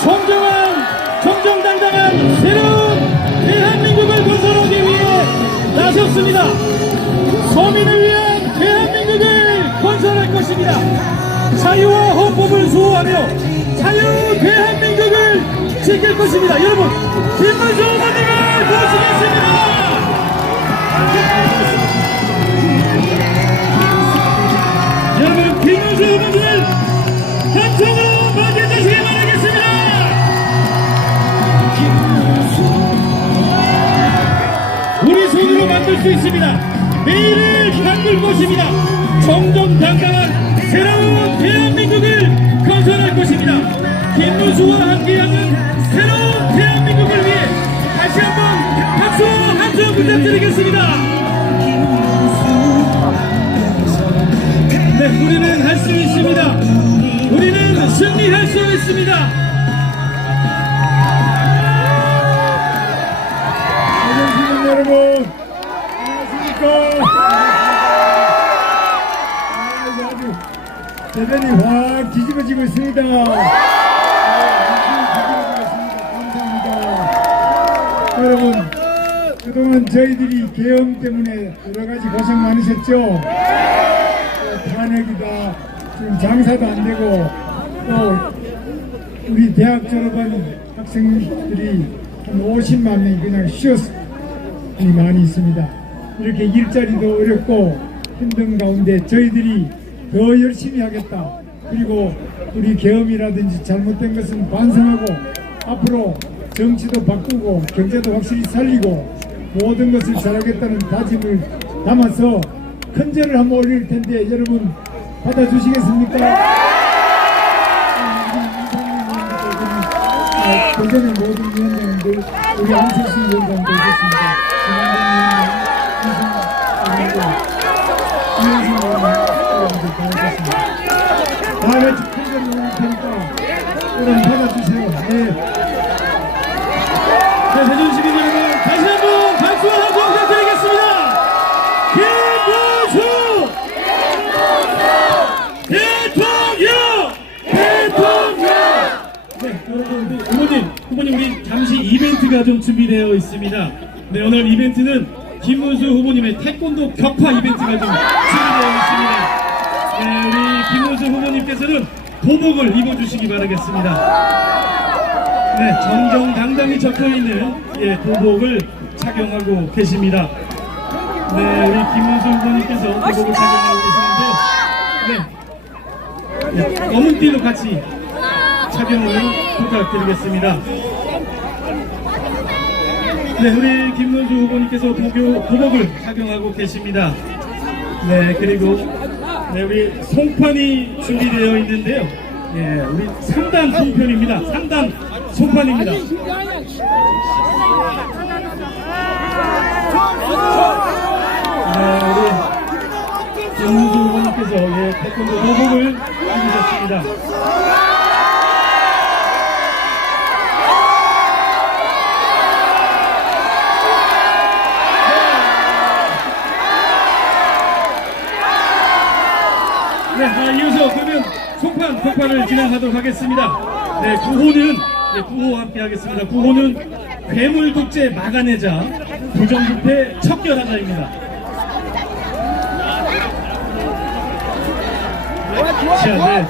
정정한, 정정당당한 새로운 대한민국을 건설하기 위해 나섰습니다. 서민을 위한 대한민국을 건설할 것입니다. 자유와 헌법을 수호하며 자유 대한민국을 지킬 것입니다. 여러분, 김문수 후보님을 모시겠습니다. 여러분, 김문수 후보님 현장으 만들 수 있습니다. 내일을 만들 것입니다. 정정당당한 새로운 대한민국을 건설할 것입니다. 김문수와 함께하는 새로운 대한민국을 위해 다시 한번 박수 한수 부탁드리겠습니다. 네, 우리는 할 수 있습니다. 우리는 승리할 수 있습니다. 대단히 확 뒤집어지고 있습니다. 감사합니다. 여러분 그동안 저희들이 계엄 때문에 여러 가지 고생 많으셨죠? 또 탄핵이다. 지금 장사도 안 되고 또 우리 대학 졸업한 학생들이 한 50만 명이 그냥 쉬었이 많이 있습니다. 이렇게 일자리도 어렵고 힘든 가운데 저희들이 더 열심히 하겠다. 그리고 우리 계엄이라든지 잘못된 것은 반성하고 앞으로 정치도 바꾸고 경제도 확실히 살리고 모든 것을 잘하겠다는 다짐을 담아서 큰 절을 한번 올릴 텐데 여러분 받아주시겠습니까? 도전의 모든 위원장님들 우리 안철수 위원장도 오셨습니다. 김한정 위원장, 이승 위원장 다 오셨습니다. 다 같이 큰절 올릴 테니까 여러분 받아주세요. 네. 네, 대전 시민 여러분, 다시 한번 박수와 함성 부탁드리겠습니다. 김문수! 대통령! 대통령! 네, 여러분, 우리 후보님, 후보님, 우리 잠시 이벤트가 좀 준비되어 있습니다. 네, 오늘 이벤트는 김문수 후보님의 태권도 격파 이벤트가 좀 준비되어 있습니다. 네, 우리 김문수 후보님께서는 도복을 입어주시기 바라겠습니다. 네, 정정당당히 적혀있는 예, 도복을 착용하고 계십니다. 네, 우리 김문수 후보님께서 도복을 착용하고 계시는데요. 네, 예, 검은 띠도 같이 착용을 부탁드리겠습니다. 네, 우리 김문수 후보님께서 도교, 도복을 착용하고 계십니다. 네, 그리고 네, 우리 송판이 준비되어 있는데요. 예, 우리 3단 송편입니다. 3단 송판입니다. 네, 우리 김문수 후보님께서 예, 태권도 도복을 입으셨습니다. 네, 아, 이어서 그러면 속판을 진행하도록 하겠습니다. 네, 구호는, 네, 구호와 함께 하겠습니다. 구호는 괴물 독재 막아내자, 부정부패 척결하자입니다. 자, 네.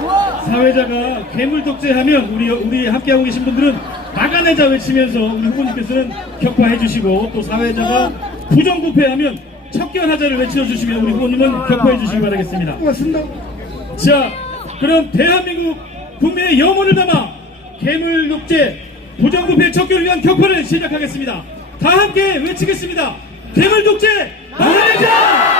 사회자가 괴물 독재하면 우리, 우리 함께하고 계신 분들은 막아내자 외치면서 우리 후보님께서는 격파해 주시고 또 사회자가 부정부패하면 척결하자를 외쳐 주시면 우리 후보님은 격파해 주시기 바라겠습니다. 고맙습니다. 자, 그럼 대한민국 국민의 영혼을 담아 괴물 독재 부정부패 척결을 위한 격파를 시작하겠습니다. 다 함께 외치겠습니다. 괴물 독재 막아내자!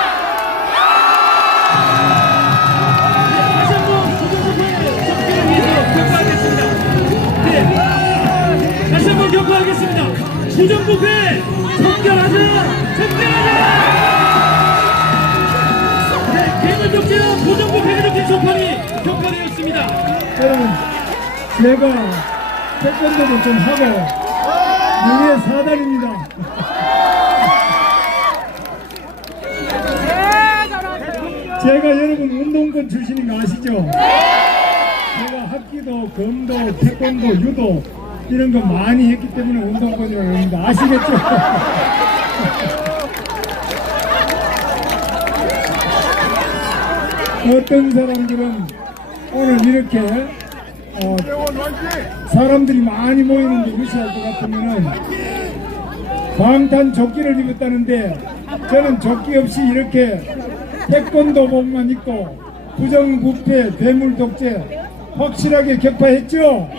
한번 부정부패 척결하자! 척결하자! 네, 괴물 독재와 부정부패 이렇게 격파이 격파되었습니다. 여러분, 제가 태권도도 좀 하고, 유해 사단입니다. 제가 여러분 운동권 출신인 거 아시죠? 제가 학교 격투기도, 검도, 태권도, 유도 이런 거 많이 했기 때문에 운동권이라고 합니다. 아시겠죠? 어떤 사람들은 오늘 이렇게 어, 사람들이 많이 모이는데 무시할 것 같으면은 방탄 조끼를 입었다는데 저는 조끼 없이 이렇게 태권도복만 입고 부정부패, 괴물 독재 확실하게 격파했죠?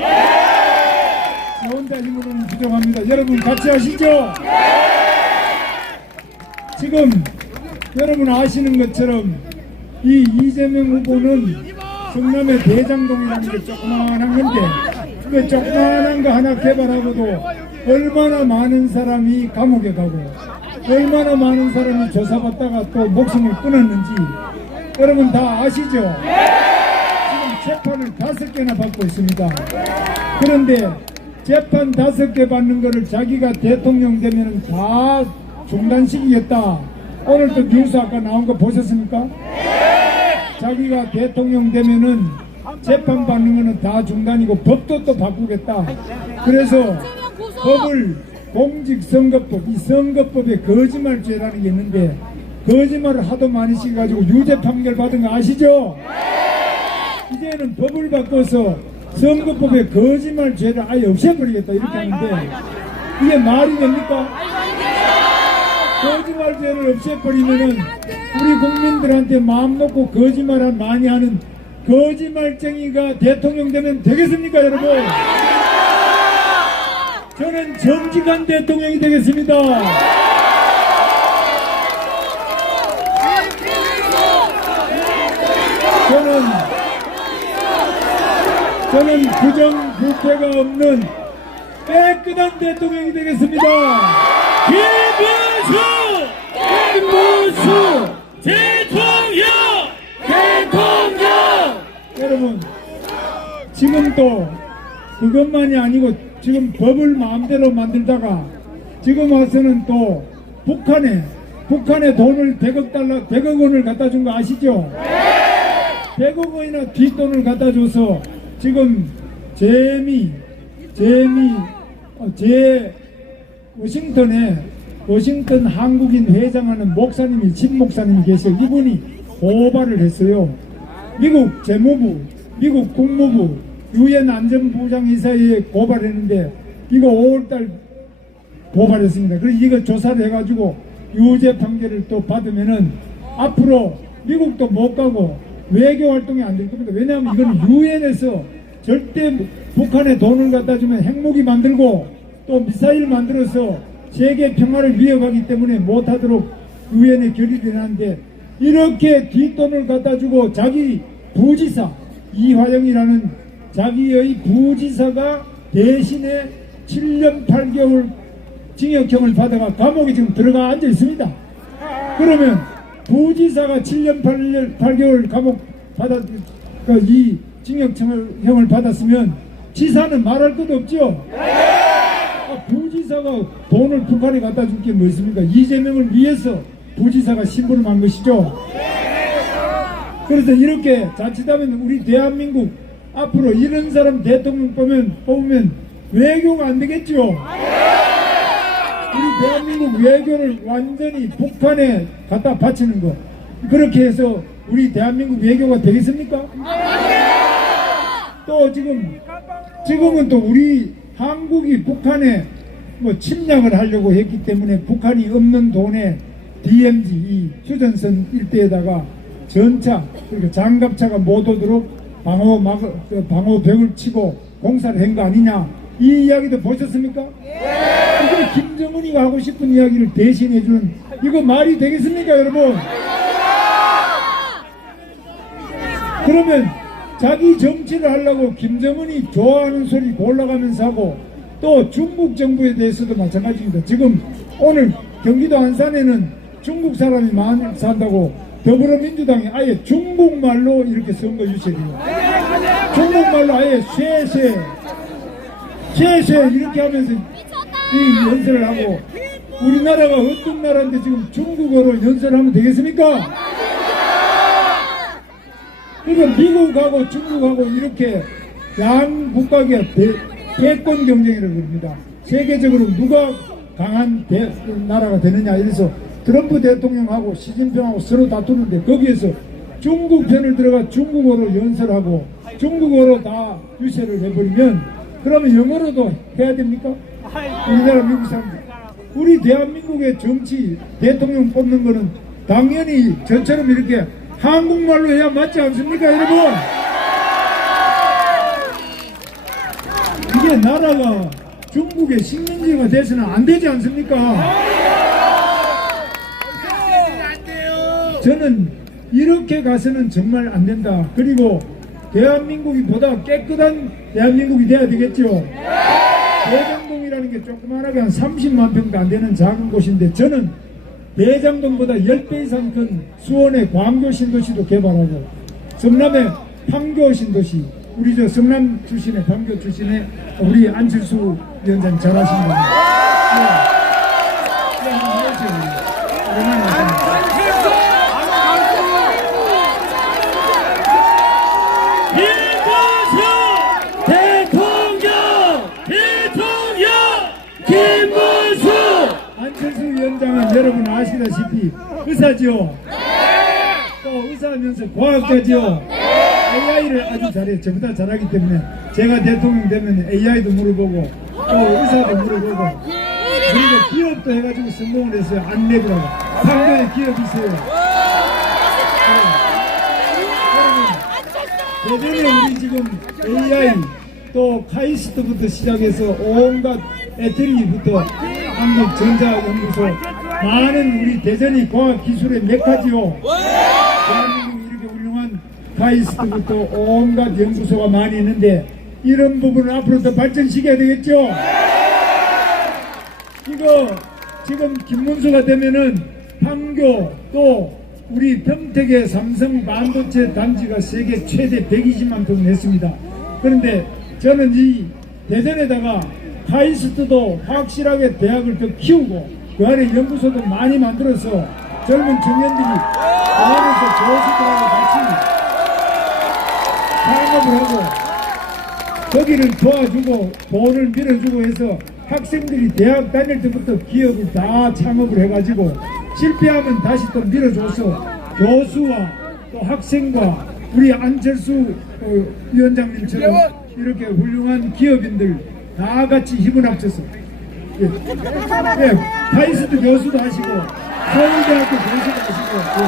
저 혼자 힘으로는 부족합니다. 여러분 같이 하시죠? 지금 여러분 아시는 것처럼 이 이재명 후보는 성남의 대장동이라는 게 조그만한 건데 그 조그만한 거 하나 개발하고도 얼마나 많은 사람이 감옥에 가고 얼마나 많은 사람이 조사받다가 또 목숨을 끊었는지 여러분 다 아시죠? 지금 재판을 다섯 개나 받고 있습니다. 그런데 재판 다섯 개 받는 거를 자기가 대통령 되면 다 중단시키겠다. 오늘 또 뉴스 아까 나온 거 보셨습니까? 자기가 대통령 되면은 재판 받는 거는 다 중단이고 법도 또 바꾸겠다. 그래서 법을 공직선거법, 이 선거법에 거짓말죄라는 게 있는데 거짓말을 하도 많이 시켜가지고 유죄 판결 받은 거 아시죠? 이제는 법을 바꿔서 선거법에 거짓말죄를 아예 없애버리겠다 이렇게 하는데 이게 말이 됩니까? 거짓말죄를 없애버리면은 우리 국민들한테 마음 놓고 거짓말을 많이 하는 거짓말쟁이가 대통령 되면 되겠습니까 여러분? 저는 정직한 대통령이 되겠습니다. 저는 저는 부정 부패가 없는 깨끗한 대통령이 되겠습니다. 김 문수! 김문수! 대통령! 대통령! 여러분 지금 또 그것만이 아니고 지금 법을 마음대로 만들다가 지금 와서는 또 북한에 북한에 돈을 100억 달러 100억 원을 갖다 준 거 아시죠? 100억 원이나 뒷돈을 갖다 줘서 지금 재미 재미 어, 제 워싱턴에 워싱턴 한국인 회장하는 목사님이 진 목사님이 계셔 이분이 고발을 했어요. 미국 재무부, 미국 국무부, 유엔 안전보장이사회에 고발했는데 이거 5월달 고발했습니다. 그래서 이거 조사를 해가지고 유죄 판결을 또 받으면은 앞으로 미국도 못 가고 외교 활동이 안 될 겁니다. 왜냐하면 이거는 유엔에서 절대 북한에 돈을 갖다 주면 핵무기 만들고 또 미사일 만들어서 세계 평화를 위협하기 때문에 못하도록 유엔에 결의를 하는데 이렇게 뒷돈을 갖다 주고 자기 부지사 이화영이라는 자기의 부지사가 대신에 7년 8개월 징역형을 받아가 감옥에 지금 들어가 앉아 있습니다. 그러면 부지사가 7년 8개월, 8개월 감옥 받아 그이 징역형을 받았으면 지사는 말할 것도 없죠. 아, 부지사가 돈을 북한에 갖다 줄 게 뭐 있습니까? 이재명을 위해서 부지사가 신부를 한 것이죠. 그래서 이렇게 자칫하면 우리 대한민국 앞으로 이런 사람 대통령 뽑으면, 뽑으면 외교가 안 되겠죠. 우리 대한민국 외교를 완전히 북한에 갖다 바치는 거. 그렇게 해서 우리 대한민국 외교가 되겠습니까? 또 지금 지금은 또 우리 한국이 북한에 뭐 침략을 하려고 했기 때문에 북한이 없는 돈에 DMZ 이 휴전선 일대에다가 전차 그리고 장갑차가 못 오도록 방어 막 방어벽을 치고 공사를 한 거 아니냐 이 이야기도 보셨습니까? 이거 김정은이가 하고 싶은 이야기를 대신해 주는 이거 말이 되겠습니까 여러분? 그러면 자기 정치를 하려고 김정은이 좋아하는 소리 골라가면서 하고 또 중국 정부에 대해서도 마찬가지입니다. 지금 오늘 경기도 안산에는 중국 사람이 많이 산다고 더불어민주당이 아예 중국말로 이렇게 선거 유세해요. 중국말로 아예 쉐쉐 쉐쉐 이렇게 하면서 이 연설을 하고 우리나라가 어떤 나라인데 지금 중국어로 연설하면 되겠습니까? 그러니까 미국하고 중국하고 이렇게 양 국가의 대, 대권 경쟁이라고 합니다. 세계적으로 누가 강한 대, 나라가 되느냐 이래서 트럼프 대통령하고 시진핑하고 서로 다투는데 거기에서 중국 편을 들어가 중국어로 연설하고 중국어로 다 유세를 해버리면 그러면 영어로도 해야 됩니까? 우리나라 미국 사람들 우리 대한민국의 정치 대통령 뽑는 거는 당연히 저처럼 이렇게 한국말로 해야 맞지 않습니까 여러분? 이게 나라가 중국의 식민지가 돼서는 안 되지 않습니까? 저는 이렇게 가서는 정말 안 된다. 그리고 대한민국이 보다 깨끗한 대한민국이 돼야 되겠죠. 대장동이라는 게 조그만하게 한 30만 평도 안 되는 작은 곳인데 저는 대장동보다 10배 이상 큰 수원의 광교 신도시도 개발하고 성남의 판교 신도시 우리 저 성남 출신의 판교 출신의 우리 안철수 위원장 잘하십니다. 네. 네, 한번 해주세요. 오랜만에 왔습니다. 김문수 대통령 대통령 김문수 안철수 위원장은 여러분 아시다시피 의사죠. 또 의사하면서 과학자죠. AI를 아주 잘해요. 저보다 잘하기 때문에 제가 대통령 되면 AI도 물어보고 또 의사도 물어보고 그리고 기업도 해가지고 성공을 했어요. 안내부라고. 상대에 기업이 있어요. 네. 대전에 우리 지금 AI 또 카이스트부터 시작해서 온갖 애트리부터 한국전자연구소 많은 우리 대전이 과학기술의 메카지요 대한민국 이렇게 훌륭한 카이스트부터 온갖 연구소가 많이 있는데 이런 부분을 앞으로 더 발전시켜야 되겠죠 이거 지금 김문수가 되면은 판교 또 우리 평택의 삼성 반도체 단지가 세계 최대 120만 평 냈습니다. 그런데 저는 이 대전에다가 카이스트도 확실하게 대학을 더 키우고 그 안에 연구소도 많이 만들어서 젊은 청년들이 그 안에서 교수들하고 같이 창업을 하고 거기를 도와주고 돈을 밀어주고 해서 학생들이 대학 다닐 때부터 기업을 다 창업을 해가지고 실패하면 다시 또 밀어줘서 교수와 또 학생과 우리 안철수 어, 위원장님처럼 이렇게 훌륭한 기업인들 다 같이 힘을 합쳐서. 예, 예, 카이스트 교수도 하시고 서울대학교 교수도 하시고 예.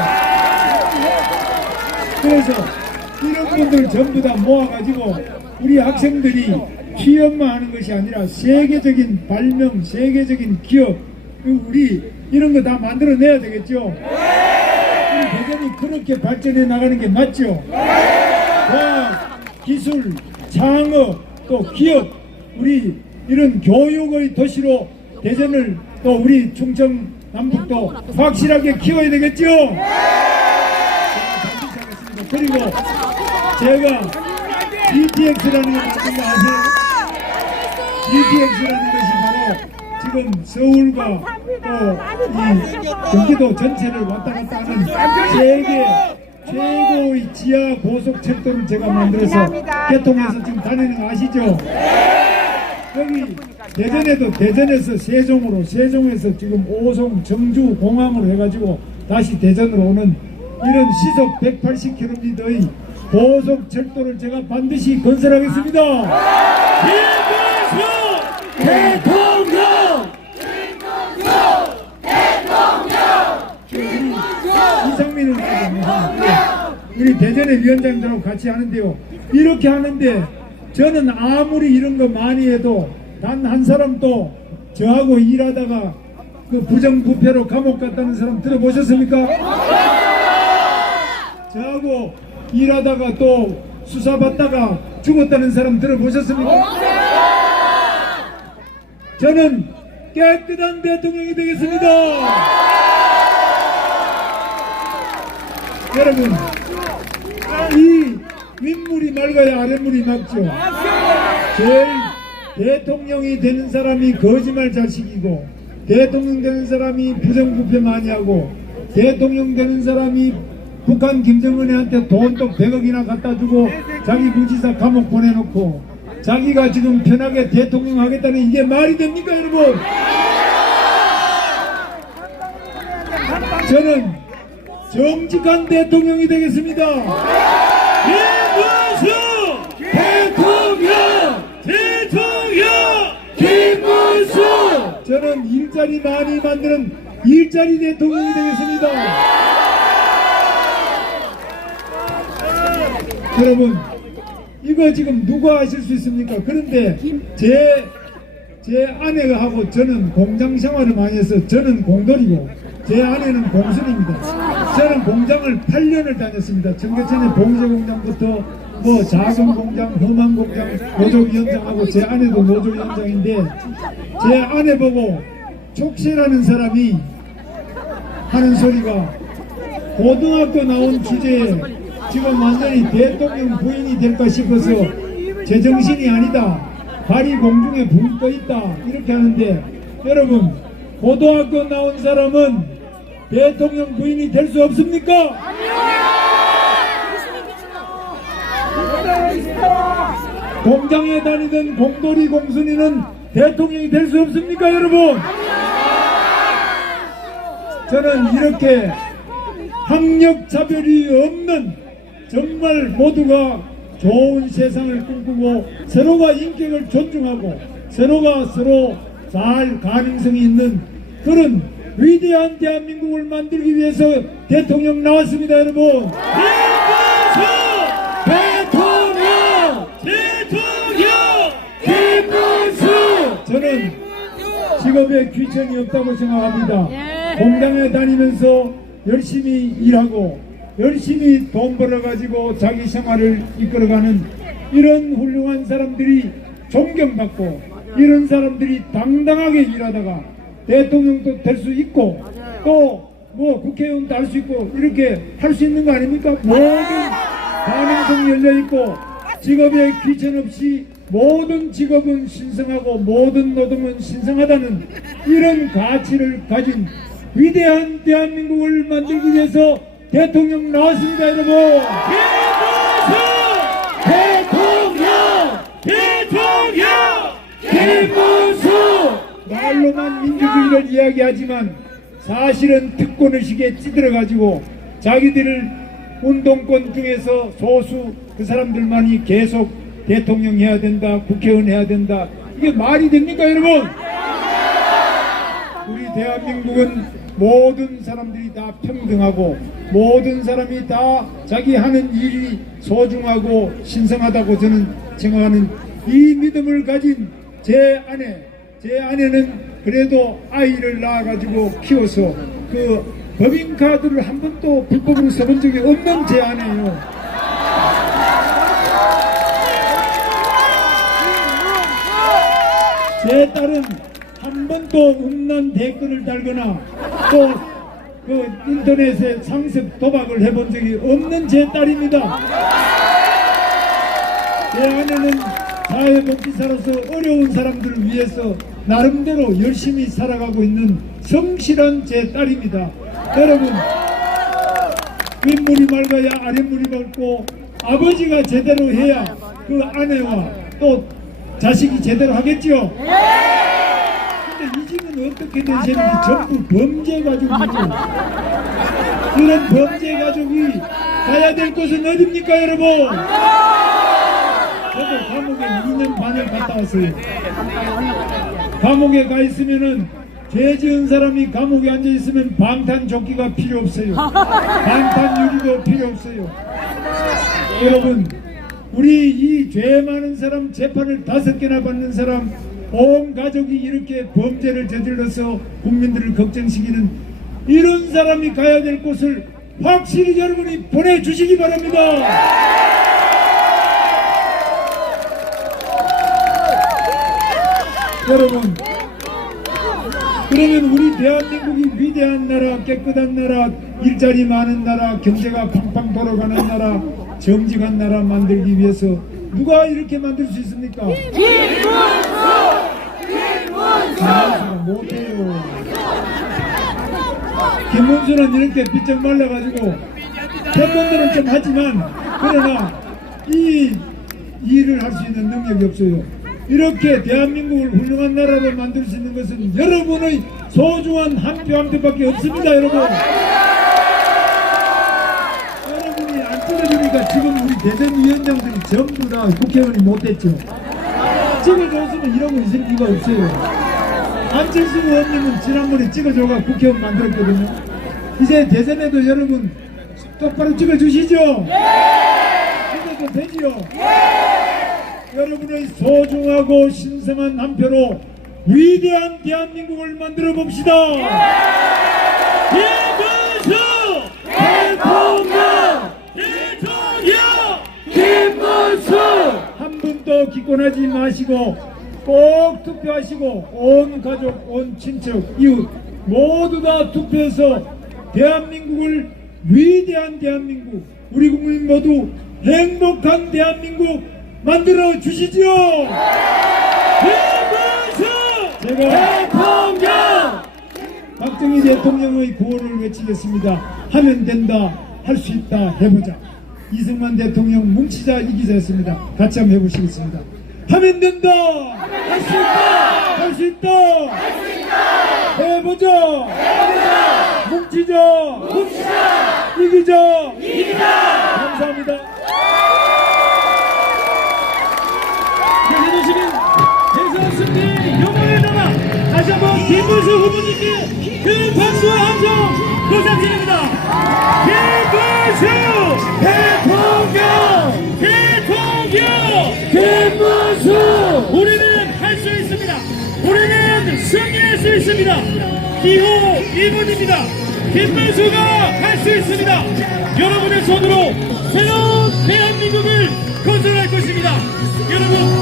그래서 이런 분들 전부 다 모아가지고 우리 학생들이 취업만 하는 것이 아니라 세계적인 발명, 세계적인 기업, 그리고 우리 이런 거 다 만들어내야 되겠죠. 우리 대전이 그렇게 발전해 나가는 게 맞죠. 과학, 기술, 창업, 또 기업, 우리 이런 교육의 도시로 대전을 또 우리 충청 남북도 확실하게 키워야 되겠죠. 그리고 제가 BTX라는 걸 아는 거 아세요? BTX라는 것이 바로 지금 서울과 또 이 경기도 전체를 왔다 갔다 하는 세계 최고의 지하 고속철도를 제가 만들어서 개통해서 지금 다니는 거 아시죠? 여기 대전에도 대전에서 세종으로 세종에서 지금 오송 정주 공항으로 해가지고 다시 대전으로 오는 이런 시속 180km의 고속철도를 제가 반드시 건설하겠습니다. 김문수 대통령 이상민은 하고 우리 대전의 위원장들하고 같이 하는데요. 이렇게 하는데 저는 아무리 이런 거 많이 해도 단 한 사람도 저하고 일하다가 그 부정부패로 감옥 갔다는 사람 들어보셨습니까? 저하고 일하다가 또 수사받다가 죽었다는 사람 들어보셨습니까? 저는 깨끗한 대통령이 되겠습니다. 여러분, 이 윗물이 맑아야 아랫물이 맑죠. 제일 대통령이 되는 사람이 거짓말 자식이고, 대통령 되는 사람이 부정부패 많이 하고, 대통령 되는 사람이 북한 김정은한테 돈도 100억이나 갖다 주고 자기 구치사 감옥 보내놓고 자기가 지금 편하게 대통령 하겠다는 이게 말이 됩니까 여러분? 저는 정직한 대통령이 되겠습니다. 김문수 대통령! 대통령 김문수! 저는 일자리 많이 만드는 일자리 대통령이 되겠습니다. 여러분, 이거 지금 누가 하실 수 있습니까? 그런데 제, 제 아내가 하고 저는 공장 생활을 많이 해서 저는 공돌이고 제 아내는 공순입니다. 저는 공장을 8년을 다녔습니다. 청계천의 봉제 공장부터 뭐 작은 공장, 험한 공장, 노조위원장하고 제 아내도 노조위원장인데 제 아내 보고 촉새라는 사람이 하는 소리가 고등학교 나온 주제에 지금 완전히 대통령 부인이 될까 싶어서 제정신이 아니다. 발이 공중에 붕 떠 있다. 이렇게 하는데 여러분 고등학교 나온 사람은 대통령 부인이 될 수 없습니까? 공장에 다니던 공돌이 공순이는 대통령이 될 수 없습니까 여러분? 저는 이렇게 학력 차별이 없는 정말 모두가 좋은 세상을 꿈꾸고 서로가 인격을 존중하고 서로가 서로 잘 가능성이 있는 그런 위대한 대한민국을 만들기 위해서 대통령 나왔습니다 여러분. 대통령! 대통령! 김문수 저는 직업에 귀천이 없다고 생각합니다. 공장에 다니면서 열심히 일하고 열심히 돈 벌어가지고 자기 생활을 이끌어가는 이런 훌륭한 사람들이 존경받고 이런 사람들이 당당하게 일하다가 대통령도 될 수 있고 또 뭐 국회의원도 할 수 있고 이렇게 할 수 있는 거 아닙니까? 모든 가능성이 열려 있고 직업에 귀천 없이 모든 직업은 신성하고 모든 노동은 신성하다는 이런 가치를 가진 위대한 대한민국을 만들기 위해서 대통령 나왔습니다 여러분. 대통령! 대통령! 김문수! 말로만 민주주의를 이야기하지만 사실은 특권의식에 찌들어가지고 자기들을 운동권 중에서 소수 그 사람들만이 계속 대통령 해야 된다 국회의원 해야 된다. 이게 말이 됩니까 여러분? 우리 대한민국은 모든 사람들이 다 평등하고 모든 사람이 다 자기 하는 일이 소중하고 신성하다고 저는 생각하는 이 믿음을 가진 제 아내, 제 아내는 그래도 아이를 낳아가지고 키워서 그 법인카드를 한 번도 불법으로 써본 적이 없는 제 아내예요. 제 딸은 한 번도 음란 댓글을 달거나 또 그 인터넷에 상습 도박을 해본 적이 없는 제 딸입니다. 제 아내는 사회복지사로서 어려운 사람들을 위해서 나름대로 열심히 살아가고 있는 성실한 제 딸입니다. 여러분, 윗물이 맑아야 아랫물이 맑고 아버지가 제대로 해야 그 아내와 또 자식이 제대로 하겠지요. 근데 이 집은 어떻게 된 셈인지 전부 범죄 가족이죠. 그런 범죄 가족이 가야 될 곳은 어딥니까 여러분? 저도 감옥에 2년 반을 갔다 왔어요. 감옥에 가 있으면은 죄 지은 사람이 감옥에 앉아 있으면 방탄조끼가 필요 없어요. 방탄유리도 필요 없어요. 여러분, 우리 이 죄 많은 사람 재판을 다섯 개나 받는 사람 온 가족이 이렇게 범죄를 저질러서 국민들을 걱정시키는 이런 사람이 가야 될 곳을 확실히 여러분이 보내주시기 바랍니다. 여러분 그러면 우리 대한민국이 위대한 나라, 깨끗한 나라, 일자리 많은 나라, 경제가 팡팡 돌아가는 나라, 정직한 나라 만들기 위해서 누가 이렇게 만들 수 있습니까? 김문수가 못해요. 김문수는 이렇게 삐쩍 말라가지고 대권들은 좀 하지만 그러나 이 일을 할 수 있는 능력이 없어요. 이렇게 대한민국을 훌륭한 나라로 만들 수 있는 것은 여러분의 소중한 한 표 한 표밖에 없습니다, 여러분. 여러분이 안 찍어주니까 지금 우리 대전위원장들이 전부 다 국회의원이 못됐죠. 찍어줬으면 이러고 있을 이유가 없어요. 안철수 의원님은 지난번에 찍어줘가 국회의원 만들었거든요. 이제 대선에도 여러분 똑바로 찍어주시죠? 찍어도 되지요? 여러분의 소중하고 신성한 한 표로 위대한 대한민국을 만들어 봅시다. 김문수 대통령 대통령 김문수 한 분도 기권하지 마시고 꼭 투표하시고 온 가족, 온 친척, 이웃 모두 다 투표해서 대한민국을 위대한 대한민국, 우리 국민 모두 행복한 대한민국 만들어. 김문수 제가 대통령 박정희 대통령의 구호를 외치겠습니다. 하면 된다, 할 수 있다, 해보자. 이승만 대통령 뭉치자 이기자였습니다. 같이 한번 해보시겠습니다. 하면 된다, 할 수 있다, 할 수 있다, 해보자, 뭉치자, 이기자, 감사합니다. 네, 해주시면 대선 승리의 영광을 담아 다시 한번 김문수 후보님께 큰 기호 2분입니다. 김문수가 할 수 있습니다. 여러분의 손으로 새로운 대한민국을 건설할 것입니다. 여러분